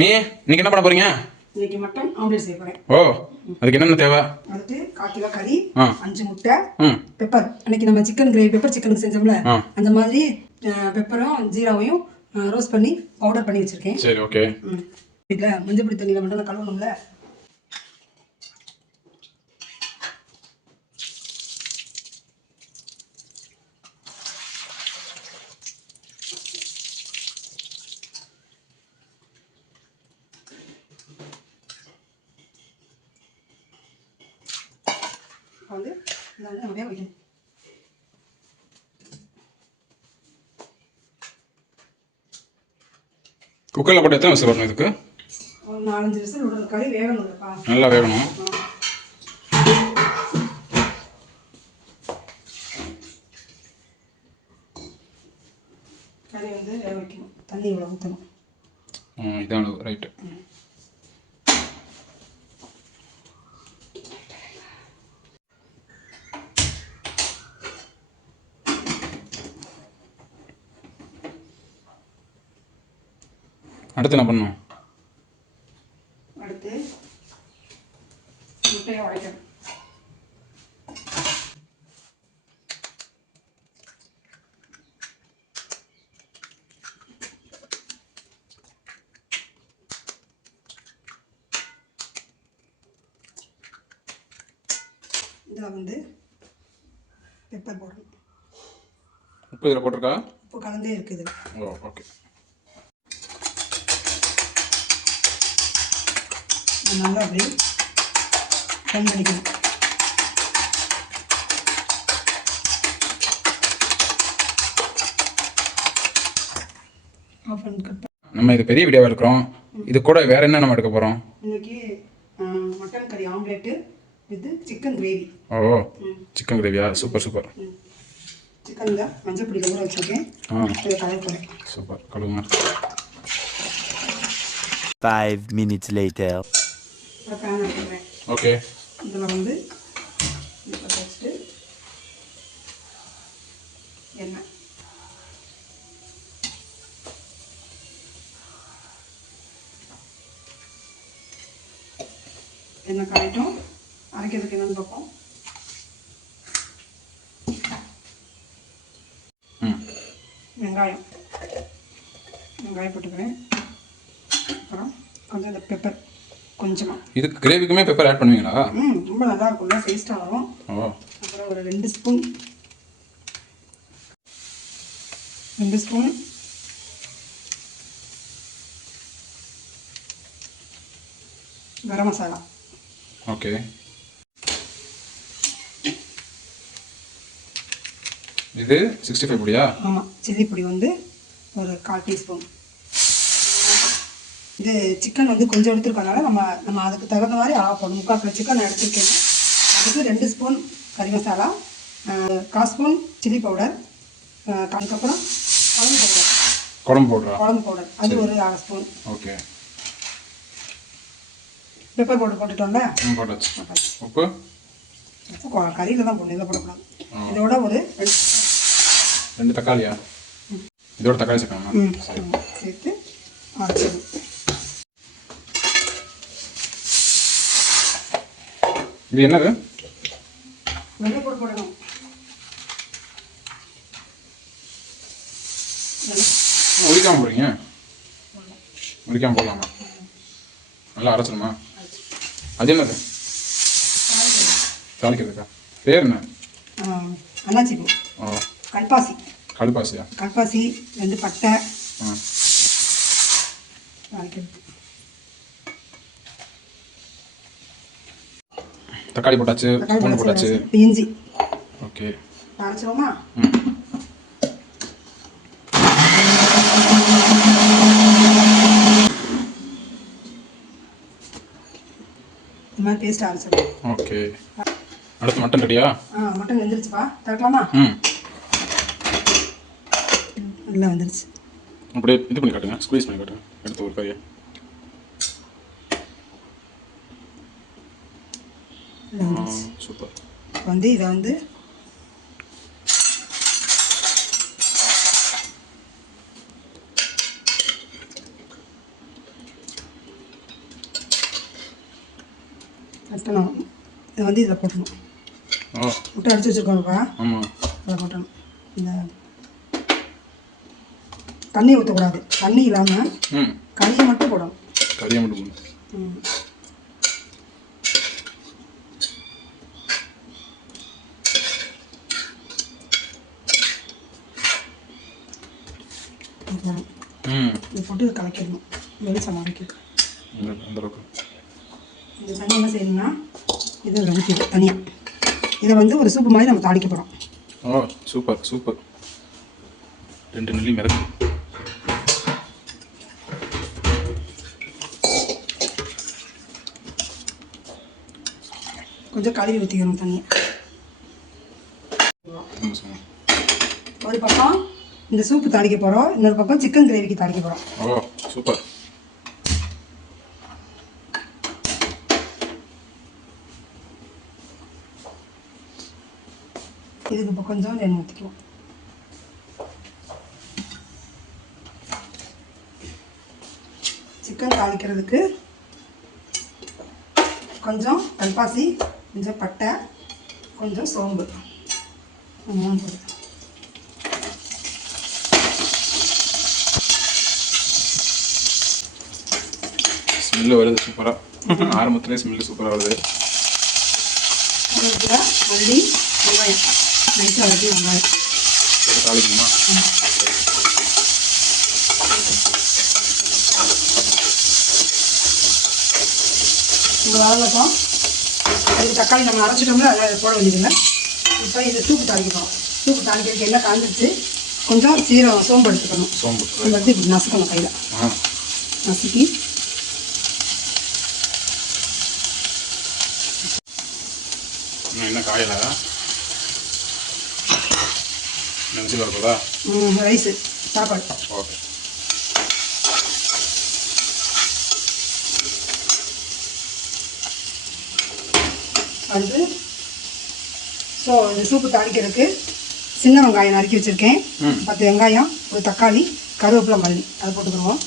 நீ இன்னைக்கு என்ன பண்ண போறீங்க? இன்னைக்கு மட்டன் ஆம்லெட் செய்ய போறேன். ஓ, அதுக்கு என்னென்ன தேவை? அடுத்து 1/4 கிலோ கறி, 5 முட்டை, ம் பெப்பர். அன்னைக்கு நம்ம சிக்கன் கிரேவி பெப்பர் சிக்கனுக்கு செஞ்சோம்ல, அந்த மாதிரி பெப்பரும் ஜீராவையும் ரோஸ்ட் பண்ணி பவுடர் பண்ணி வச்சிருக்கேன். சரி, ஓகே. இதில் மஞ்சள் பொடி தண்ணியில் மட்டும் கழுவணும்ல. வந்து இதை வந்து நம்ம வேக வைக்கணும். குக்கரில் போட்டு எத்தனை விசில் வரணும் இதுக்கு? ஒரு 4-5 விசில் விடுற கறி வேகணும்லப்பா. நல்லா வேகணும். கறி வந்து வேக வைக்கணும். தண்ணி இவ்வளோ ஊற்றணும். இதான் ரைட்டு. அடுத்து என்ன பண்ணணும்? அடுத்து முட்டையை உடைக்கணும். இதில் வந்து பெப்பர் போடணும். உப்பு இதில் போட்டிருக்கா? உப்பு கலந்தே இருக்குது. ஓ, ஓகே. நல்லா அப்படியே டன் பண்ணிக்கணும். நம்ம இது பெரிய வீடியோவாக இருக்கிறோம். இது கூட வேற என்ன நம்ம எடுக்க போகிறோம்? இன்னைக்கு மட்டன் கறி omelette with chicken gravy. Oh, chicken கிரேவியா? Super super. சிக்கனில் மஞ்சள் பொடி கூட வச்சுருக்கேன். இதை கலக்க போகிறேன். சூப்பர், கழுவுங்க. 5 minutes later. பேன் எடுத்துக்கிறேன். ஓகே. இதில் வந்து வச்சுட்டு எண்ணெய், எண்ணெய் காயட்டும். அரைக்கிறதுக்கு என்னன்னு பார்ப்போம். வெங்காயம் போட்டுக்கிறேன். அப்புறம் கொஞ்சம் இந்த பெப்பர் கொஞ்சமாக. இதுக்கு கிரேவிக்குமே பெப்பர் ஆட் பண்ணுவீங்களா? ரொம்ப நல்லா இருக்கும்ல, டேஸ்ட்டாக வரும். அப்புறம் ஒரு 2 ஸ்பூன் கரம் மசாலா. ஓகே. இது 65 பொடியா? ஆமாம், சில்லி பொடி வந்து ஒரு 1/4 டீஸ்பூன். இது சிக்கன் வந்து கொஞ்சம் எடுத்துருக்கனால நம்ம அதுக்கு தகுந்த மாதிரி போடணும். 3/4 கிலோ சிக்கன் எடுத்துருக்கேன். அதுக்கு 2 ஸ்பூன் கறி மசாலா, 1/4 ஸ்பூன் சில்லி பவுடர், அதுக்கப்புறம் குழம்பு பவுடர் அது ஒரு 1/2 ஸ்பூன். ஓகே. பெப்பர் பவுடர் போட்டுட்டோம்ல. போட்டாச்சு. உப்பு கறியில் தான் போடணும், இதில் போடக்கூடாது. இதோட ஒரு 2 தக்காளியா? இதோட தக்காளி சேர்க்கணுமா? சேர்த்து அரைச்சிடணும். இது என்னது? வெள்ளைப்பூடு போடணும். உரிக்காம போடுறீங்க? உரிக்காம போடலாமா? நல்லா அரைச்சிடுமா? அது என்னது? தாளிக்கிறதுக்கா? பேர் என்ன? அன்னாச்சி பூ. ஓ, கல்பாசியா? கல்பாசி 2 பட்டை. தக்காளி போட்டாச்சு, பூண்டு போட்டாச்சு, இஞ்சி. ஓகே. அரைச்சிடுவோமா? இந்த மாதிரி பேஸ்ட் அரைச்சிடும். ஓகே. அடுத்து மட்டன் ரெடியா? மட்டன் வெந்துருச்சுப்பா, திறக்கலாமா? நல்லா வந்துருச்சு. அப்படியே இது பண்ணி காட்டுங்க, ஸ்குவீஸ் பண்ணி காட்டுங்க. எடுத்து ஒரு கறியை சூப்பர். வந்து இதை வந்து கட்டணும். இதை வந்து இதில் போட்டணும். ஓ முட்டை அடித்து வச்சுருக்கோம்ப்பா, ஆமாம். அதை போட்டணும். இந்த தண்ணி ஊற்றக்கூடாது, தண்ணி இல்லாமல் ம் கறியை மட்டும் போடணும். கறியை மட்டும் போடணும். ம். போடணும். ம் இதை போட்டு இதை கலக்கிடணும். வெளிச்சம் வரைக்கும் அந்த அளவுக்கு. இந்த தண்ணி என்ன செய்யணும்னா இதை இதில் ஊற்றிடும் தனியாக. இதை வந்து ஒரு சூப்பு மாதிரி நம்ம தாளிக்க போகிறோம். ஓ சூப்பர் சூப்பர். 2 நெல்லி மிளகு. கொஞ்சம் கழுவி ஊற்றிக்கணும் தண்ணியை. ஆமாம் சார். ஒரு பக்கம் இந்த சூப்பு தாளிக்க போகிறோம், இன்னொரு பக்கம் சிக்கன் கிரேவிக்கு தாளிக்க போகிறோம். ஓ சூப்பர். இதுக்கு இப்போ கொஞ்சம் எண்ணெய் ஊற்றிக்குவோம். சிக்கன் தாளிக்கிறதுக்கு கொஞ்சம் கல்பாசி, கொஞ்சம் பட்டை, கொஞ்சம் சோம்பு, மூணு பொடி. ஸ்மெல்லு வருது சூப்பராக. ஆரம்பத்துலேயே ஸ்மெல்லு சூப்பராக வருது. அதுக்கு மல்லி, வெங்காயம் நைஸாக வச்சு வெங்காயம் போட்டு தாளிக்கணுமா? இந்த வதங்கட்டும். அதுக்கு தக்காளி நம்ம அரைச்சிட்டோம்ல, அதனால் போட வேண்டியதில்லை. இப்போ இது சூப்பு தாளிக்கணும். சூப்பு தாளிக்கிறதுக்கு எண்ணெய் காஞ்சிடுச்சு. கொஞ்சம் சீரகம், சோம்பு எடுத்துக்கணும். சோம்பு. சோம்பு எடுத்து இப்படி நசுக்கணும் கையில். ஆ நசுக்கி இன்னும் என்ன காயலை நினச்சி வரப்போதா? ரைஸு சாப்பாடு. ஓகே. அடுத்து இந்த சூப்பு தாளிக்கிறதுக்கு சின்ன வெங்காயம் நறுக்கி வச்சுருக்கேன். 10 வெங்காயம், ஒரு தக்காளி, கருவேப்பிலை, மல்லி அதை போட்டுக்கிடுவோம்.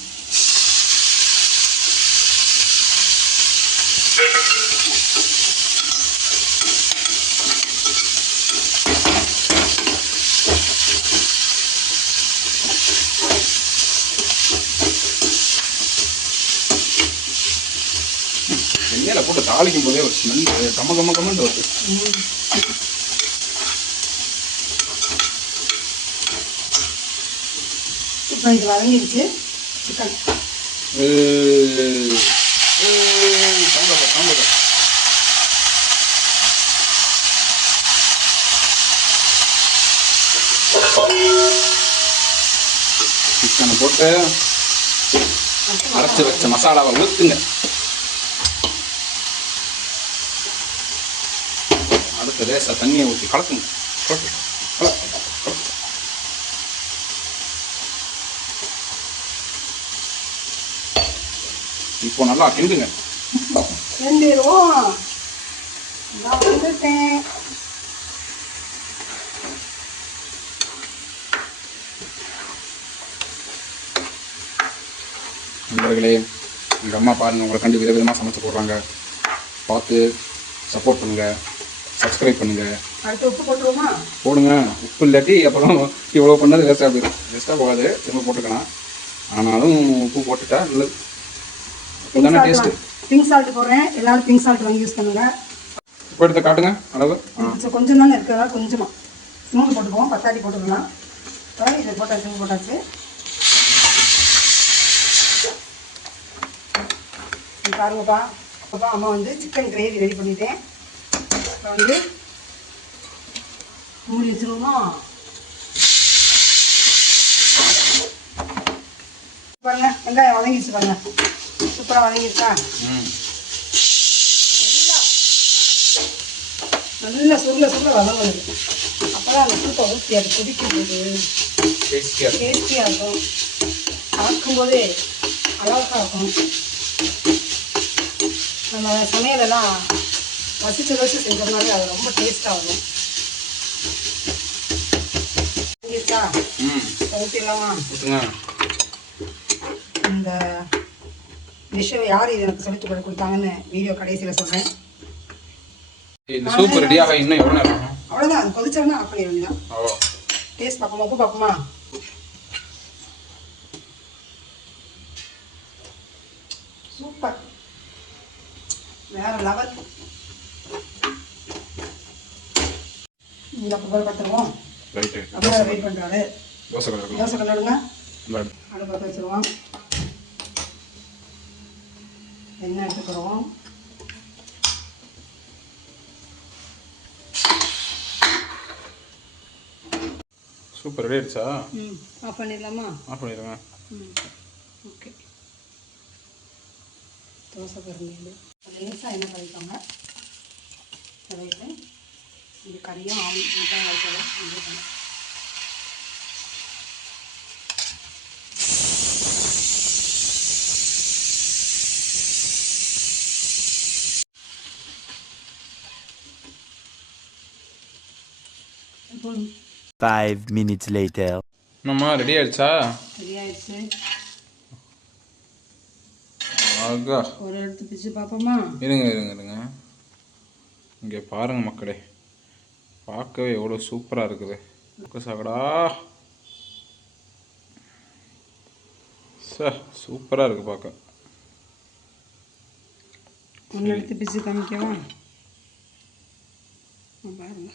எண்ணெயில் போட்டு தாளிக்கும் போதே ஒரு ஸ்மெல் கம்மன்னு வருது. இப்போ இது வதங்கிடுச்சு. சிக்கன் சிக்கனை போட்டு அரைச்சி வச்ச மசாலாவை ஊற்றுங்க. அடுத்து லேசாக தண்ணியை ஊற்றி கலக்குங்க. இப்போ நல்லா கிண்டுங்க. ரெண்டுவோம். நான் வந்துட்டேன். நண்பர்களே, எங்கள் அம்மா பாருங்கள், உங்களை கண்டு விதவிதமாக சமைச்சு போடுறாங்க. பார்த்து சப்போர்ட் பண்ணுங்கள், சப்ஸ்கிரைப் பண்ணுங்கள். அடுத்து உப்பு போட்டுருவோமா? போடுங்க. உப்பு இல்லாட்டி அப்புறம் இவ்வளோ பண்ணது வேஸ்ட்டாக போயிடும். வேஸ்ட்டாக போகாது, திரும்ப போட்டுக்கலாம். ஆனாலும் உப்பு போட்டுட்டா நல்லது. அப்போதானே டேஸ்ட்டு. பிங்க் சால்ட் போடுறேன். எல்லாரும் பிங்க் சால்ட் வாங்கி யூஸ் பண்ணுங்க. இப்போ எடுத்து காட்டுங்க அளவு. கொஞ்சம் தானே இருக்கிறதா கொஞ்சமாக ஸ்பூன் போட்டுக்குவோம். பத்தாடி போட்டுக்கலாம். இப்போ இதை போட்டாச்சு. பாருங்கப்பா, அப்போ அம்மா வந்து சிக்கன் கிரேவி ரெடி பண்ணிட்டேன். இப்போ வந்து மூடி வச்சுருவோமா? பாருங்க, வெங்காயம் வதங்கிடுச்சு பாருங்க. சூப்பராக வதங்கிடுச்சா? நல்லா சுருள வதங்குது. அப்போ தான் அந்த சூப்பை ஊற்றி அது கொதிக்கும்போது டேஸ்டியாக இருக்கும். கலக்கும்போதே அழகாக இருக்கும். நம்ம சமையலெல்லாம் ரசித்து செஞ்சோம்னாலே அது ரொம்ப டேஸ்ட்டாக வரும். ஊற்றிடலாமா? இந்த டிஷ்ஷை யார் இது எனக்கு சொல்லிட்டு கொடுத்தாங்கன்னு வீடியோ கடைசியில் சொல்கிறேன். இந்த சூப் ரெடியாக இன்னும் எவ்வளோ நேரம் ஆகும்? அவ்வளோதான், அது கொதிச்சோன்னா ஆஃப் பண்ணிட வேண்டியதான். ஓ, டேஸ்ட் பார்ப்போமா, உப்பு பார்ப்போமா? சூப்பர், வேற லெவல். இந்த பக்கம் பார்த்துருவோம். ரைட்டு. அப்படியே வெயிட் பண்ணுறாரு. தோசை கலர் தோசை கல்லுடுங்க, இல்லை. அடுப்பு பற்ற வச்சுருவோம். எண்ணெய் எடுத்துக்கிறோம். சூப்பர் ரெடி ஆயிடுச்சா? ஆஃப் பண்ணிடலாமா? ஆஃப் பண்ணிடுங்க. ஓகே. தோசை கரும்பு லேசாக எண்ணெய் கழிப்பாங்க. கரையிட்டு இது கறியும் முட்டையும் வச்சதான் இது. இப்போ 5 minutes later. என்னம்மா ரெடி ஆயிடுச்சா? ரெடி ஆயிடுச்சு. ஆகா, ஒரு எடுத்து பிச்சு பார்ப்போமா? இருங்க. இங்கே பாருங்க மக்களே, பார்க்கவே எவ்வளோ சூப்பராக இருக்குது. சாகடா, சார் சூப்பராக இருக்குது பார்க்க. ஒன்று எடுத்து பிச்சு காமிக்கவா? பாருங்க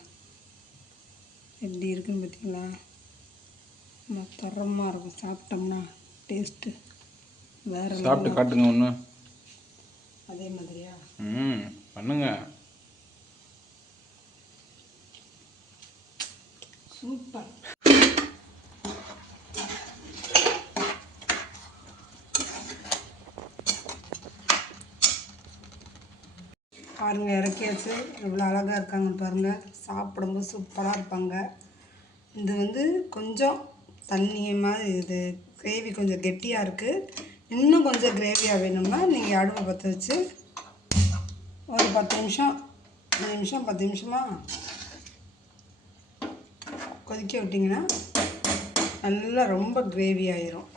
எப்படி இருக்குன்னு பார்த்தீங்களா? நம்ம தரமாக இருக்கும். சாப்பிட்டோம்னா டேஸ்ட்டு வேறு சாப்பிட்டு காட்டுங்க ஒன்று. அதே மாதிரியா? பண்ணுங்க. சூப்பர். பாருங்கள், இறக்கியாச்சு. எவ்வளோ அழகாக இருக்காங்கன்னு பாருங்கள். சாப்பிடும்போது சூப்பராக இருப்பாங்க. இது வந்து கொஞ்சம் தண்ணி மாதிரி, இது கிரேவி கொஞ்சம் கெட்டியாக இருக்குது. இன்னும் கொஞ்சம் கிரேவியாக வேணும்னா நீங்கள் அடுப்பை பற்ற வச்சு ஒரு 10 நிமிஷம் 10 நிமிஷமாக கொதிக்க விட்டிங்கன்னா நல்லா ரொம்ப கிரேவி ஆயிரும்.